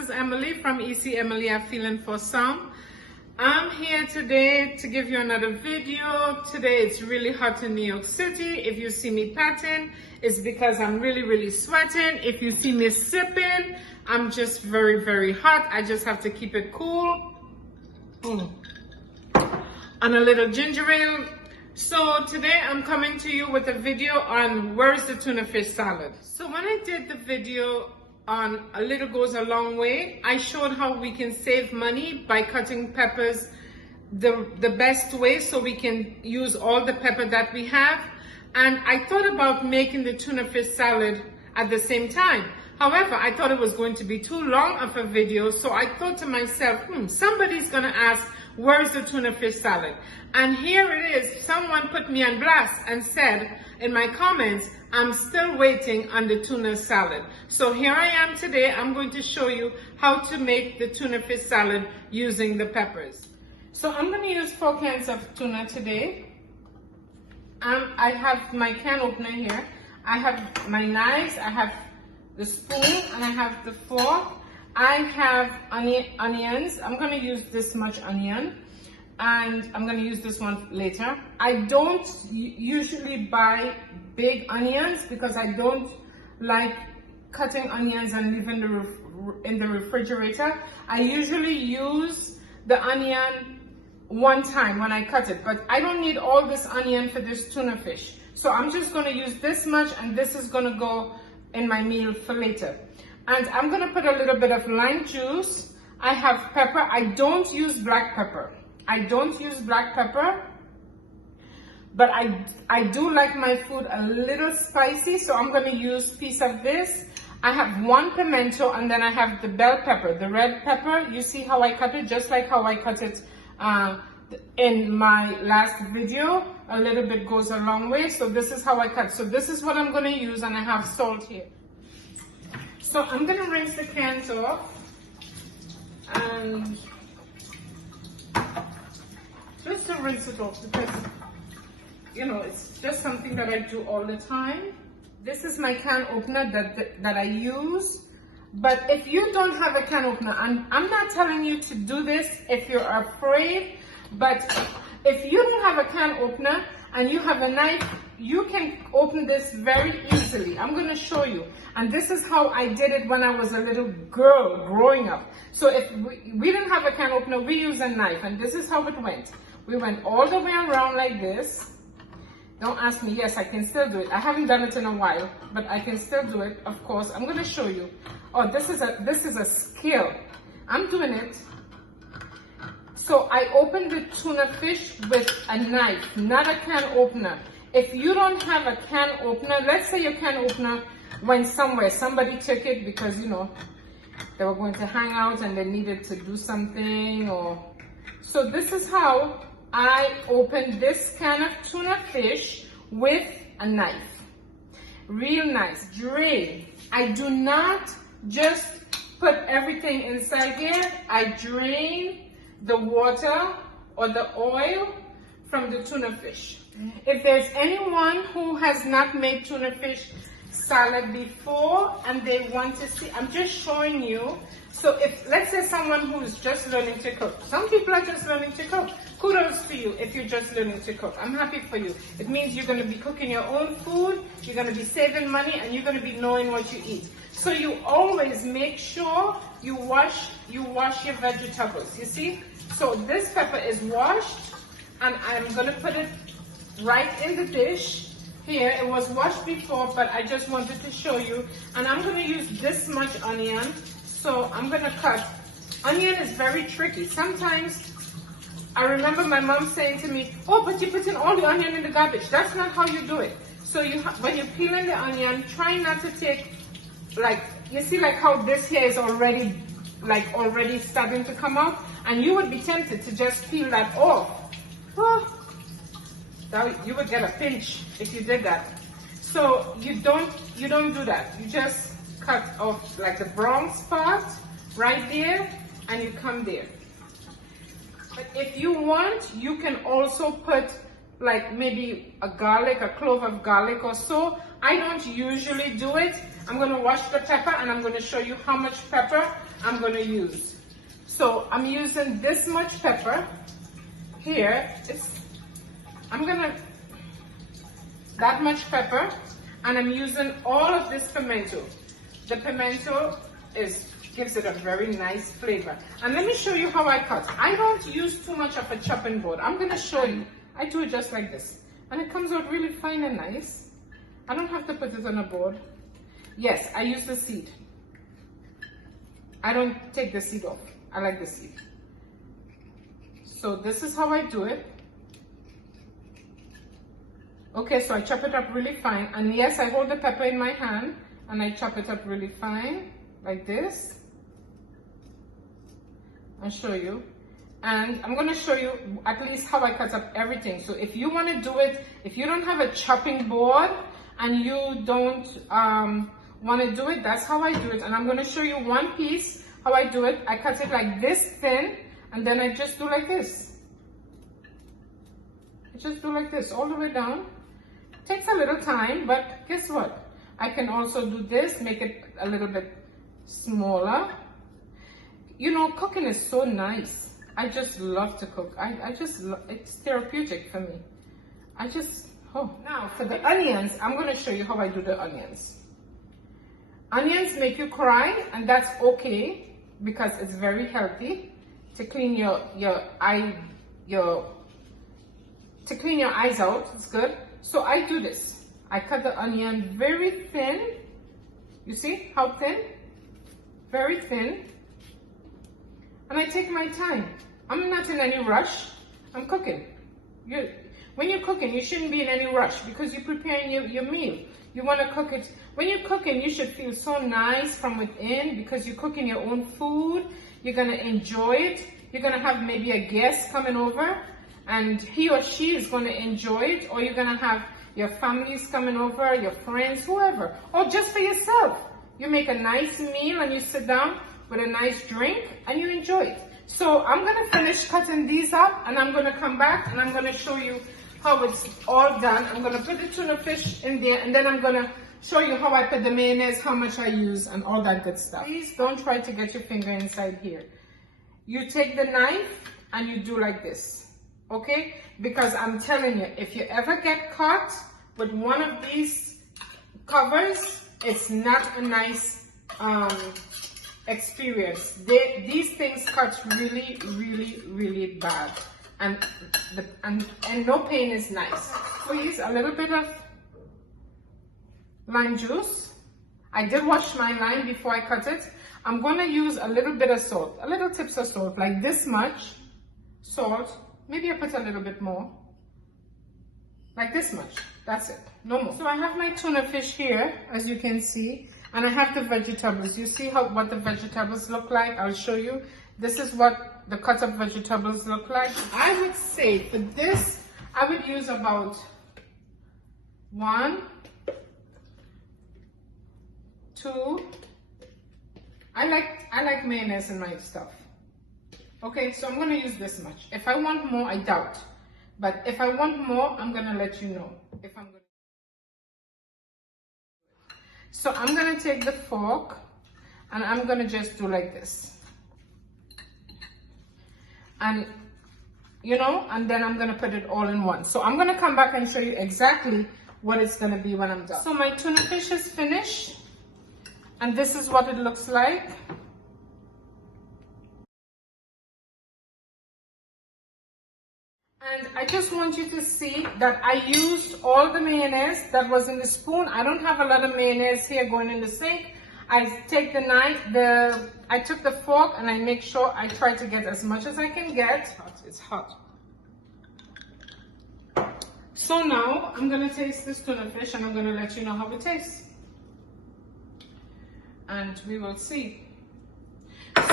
is Emily from EC Emily I'm Feeling for Some. I'm here today to give you another video. Today it's really hot in New York City. If you see me patting, it's because I'm really sweating. If you see me sipping, I'm just very hot. I just have to keep it cool. And a little ginger ale. So today I'm coming to you with a video on where's the tuna fish salad. So when I did the video on a little goes a long way, I showed how we can save money by cutting peppers the best way so we can use all the pepper that we have. And I thought about making the tuna fish salad at the same time. However, I thought it was going to be too long of a video, so I thought to myself, somebody's gonna ask, where's the tuna fish salad? And here it is. Someone put me on blast and said in my comments, I'm still waiting on the tuna salad. So here I am today. I'm going to show you how to make the tuna fish salad using the peppers. So I'm going to use 4 cans of tuna today. I have my can opener here. I have my knives, I have the spoon, and I have the fork. I have onions. I'm going to use this much onion, and I'm going to use this one later. I don't usually buy big onions because I don't like cutting onions and leaving in the refrigerator. I usually use the onion one time when I cut it, but I don't need all this onion for this tuna fish. So I'm just going to use this much, and this is going to go in my meal for later. And I'm going to put a little bit of lime juice. I have pepper. I don't use black pepper. I don't use black pepper, but I do like my food a little spicy, so I'm going to use a piece of this. I have 1 pimento, and then I have the bell pepper, the red pepper. You see how I cut it, just like how I cut it in my last video. A little bit goes a long way, so this is how I cut. So this is what I'm going to use, and I have salt here. So I'm going to rinse the cans off, and just to rinse it off because, you know, it's just something that I do all the time. This is my can opener that I use. But if you don't have a can opener, and I'm not telling you to do this if you're afraid, but if you don't have a can opener and you have a knife, you can open this very easily. I'm going to show you. And this is how I did it when I was a little girl growing up. So if we didn't have a can opener, we use a knife, and this is how it went. We went all the way around like this. Don't ask me. Yes, I can still do it. I haven't done it in a while, but I can still do it, of course. I'm going to show you. Oh, this is a skill. I'm doing it. So I open the tuna fish with a knife, not a can opener. If you don't have a can opener, let's say your can opener went somewhere. Somebody took it because, you know, they were going to hang out and they needed to do something. So this is how I open this can of tuna fish with a knife. Real nice. Drain. I do not just put everything inside here. I drain the water or the oil from the tuna fish. If there's anyone who has not made tuna fish salad before and they want to see, I'm just showing you. So if, let's say someone who's just learning to cook. Some people are just learning to cook. Kudos to you if you're just learning to cook. I'm happy for you. It means you're going to be cooking your own food, you're going to be saving money, and you're going to be knowing what you eat. So you always make sure you wash your vegetables, you see? So this pepper is washed, and I'm going to put it right in the dish. Here, it was washed before, but I just wanted to show you. And I'm going to use this much onion. So I'm going to cut. Onion is very tricky. Sometimes, I remember my mom saying to me, oh, but you're putting all the onion in the garbage. That's not how you do it. So when you're peeling the onion, try not to take, like, you see like how this here is already starting to come out? And you would be tempted to just peel that off. Oh, you would get a pinch if you did that. So you don't do that. You just cut off like the brown spot right there, and you come there. But if you want, you can also put like maybe a clove of garlic or so. I don't usually do it. I'm going to wash the pepper and I'm going to show you how much pepper I'm going to use. So I'm using this much pepper here. I'm going to, that much pepper, and I'm using all of this pimento. The pimento gives it a very nice flavor. And let me show you how I cut. I don't use too much of a chopping board. I'm going to show you. I do it just like this. And it comes out really fine and nice. I don't have to put it on a board. Yes, I use the seed. I don't take the seed off. I like the seed. So this is how I do it. Okay, so I chop it up really fine. And yes, I hold the pepper in my hand and I chop it up really fine, like this. I'll show you. And I'm going to show you at least how I cut up everything. So if you want to do it, if you don't have a chopping board and you don't want to do it, that's how I do it. And I'm going to show you one piece, how I do it. I cut it like this thin, and then I just do like this. I just do like this all the way down. It takes a little time, but guess what? I can also do this, make it a little bit smaller. You know, cooking is so nice. I just love to cook. It's therapeutic for me. Now for the onions, I'm going to show you how I do the onions. Onions make you cry, and that's okay because it's very healthy to clean your eyes out. It's good. So I do this. I cut the onion very thin. You see how thin? Very thin. And I take my time. I'm not in any rush. I'm cooking. When you're cooking, you shouldn't be in any rush because you're preparing your meal. You want to cook it. When you're cooking, you should feel so nice from within because you're cooking your own food. You're going to enjoy it. You're going to have maybe a guest coming over and he or she is going to enjoy it, or you're going to have your families coming over, your friends, whoever, or just for yourself. You make a nice meal and you sit down with a nice drink and you enjoy it. So I'm going to finish cutting these up and I'm going to come back and I'm going to show you how it's all done. I'm going to put the tuna fish in there and then I'm going to show you how I put the mayonnaise, how much I use, and all that good stuff. Please don't try to get your finger inside here. You take the knife and you do like this, okay? Because I'm telling you, if you ever get caught with one of these covers, it's not a nice experience. These things cut really, really, really bad, and no pain is nice. Please, a little bit of lime juice. I did wash my lime before I cut it. I'm going to use a little bit of salt, a little tips of salt, like this much salt. Maybe I put a little bit more, like this much. That's it, no more. So I have my tuna fish here, as you can see, and I have the vegetables. You see what the vegetables look like? I'll show you. This is what the cut up vegetables look like. I would say for this, I would use about 1, 2. I like mayonnaise in my stuff. Okay, so I'm gonna use this much. If I want more, I doubt. But if I want more, I'm gonna let you know. So I'm gonna take the fork and I'm gonna just do like this. And you know, and then I'm gonna put it all in one. So I'm gonna come back and show you exactly what it's gonna be when I'm done. So my tuna fish is finished. And this is what it looks like. And I just want you to see that I used all the mayonnaise that was in the spoon. I don't have a lot of mayonnaise here going in the sink. I take the knife, I took the fork and I make sure I try to get as much as I can get. It's hot. So now I'm gonna taste this tuna fish and I'm gonna let you know how it tastes. And we will see.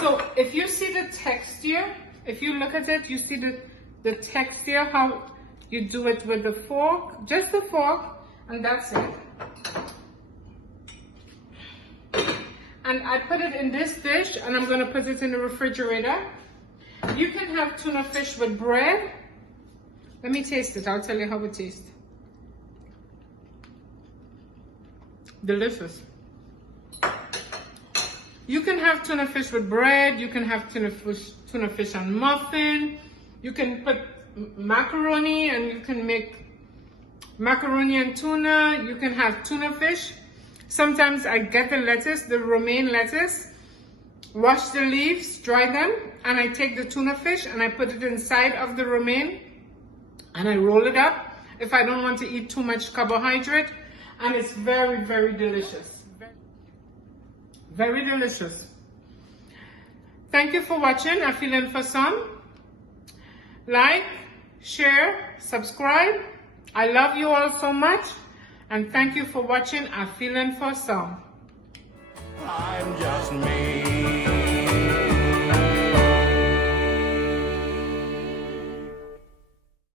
So if you see the texture, if you look at it, you see the texture, how you do it with the fork, just the fork, and that's it. And I put it in this dish and I'm gonna put it in the refrigerator. You can have tuna fish with bread. Let me taste it, I'll tell you how it tastes. Delicious. You can have tuna fish with bread. You can have tuna fish on muffin. You can put macaroni and you can make macaroni and tuna. You can have tuna fish. Sometimes I get the lettuce, the romaine lettuce, wash the leaves, dry them, and I take the tuna fish and I put it inside of the romaine and I roll it up if I don't want to eat too much carbohydrate, and it's very, very delicious. Very delicious. Thank you for watching. I feel in for some. Like, share, subscribe. I love you all so much, and thank you for watching. I feel in for some. I'm just me.